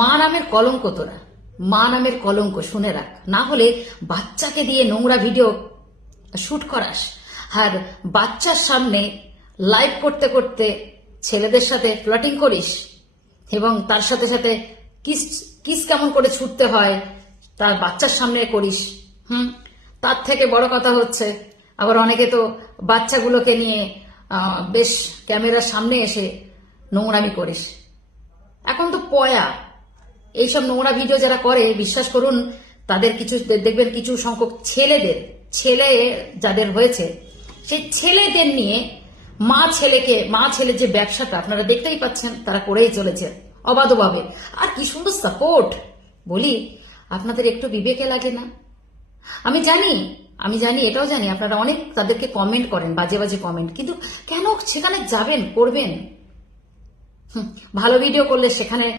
মা নামের কলঙ্ক তোরা, মা নামের কলঙ্ক শুনে রাখ। না হলে বাচ্চাকে দিয়ে নোংরা ভিডিও শুট করাস, আর বাচ্চার সামনে লাইভ করতে করতে ছেলেদের সাথে ফ্লার্টিং করিস এবং তার সাথে সাথে কিস কিস কেমন করে ছুটতে হয় তার বাচ্চার সামনে করিস। তার থেকে বড় কথা হচ্ছে, আবার অনেকে তো বাচ্চাগুলোকে নিয়ে বেশ ক্যামেরার সামনে এসে নোংরামি করিস। এখন তো পয়া এইসব নোংরা ভিডিও যারা করে, বিশ্বাস করুন তাদের কিছু দেখবেন, কিছু সংখ্যক ছেলে যাদের হয়েছে সেই ছেলেদের নিয়ে মা ছেলে যে ব্যবসাটা আপনারা দেখতেই পাচ্ছেন তারা করেই চলেছে অবাধভাবে। আর কি সুন্দর সাপোর্ট, বলি আপনাদের একটু বিবেকে লাগে না? আমি জানি এটাও জানি আপনারা অনেক তাদেরকে কমেন্ট করেন, বাজে বাজে কমেন্ট, কিন্তু কেন সেখানে যাবেন, করবেন? ভালো ভিডিও করলে সেখানে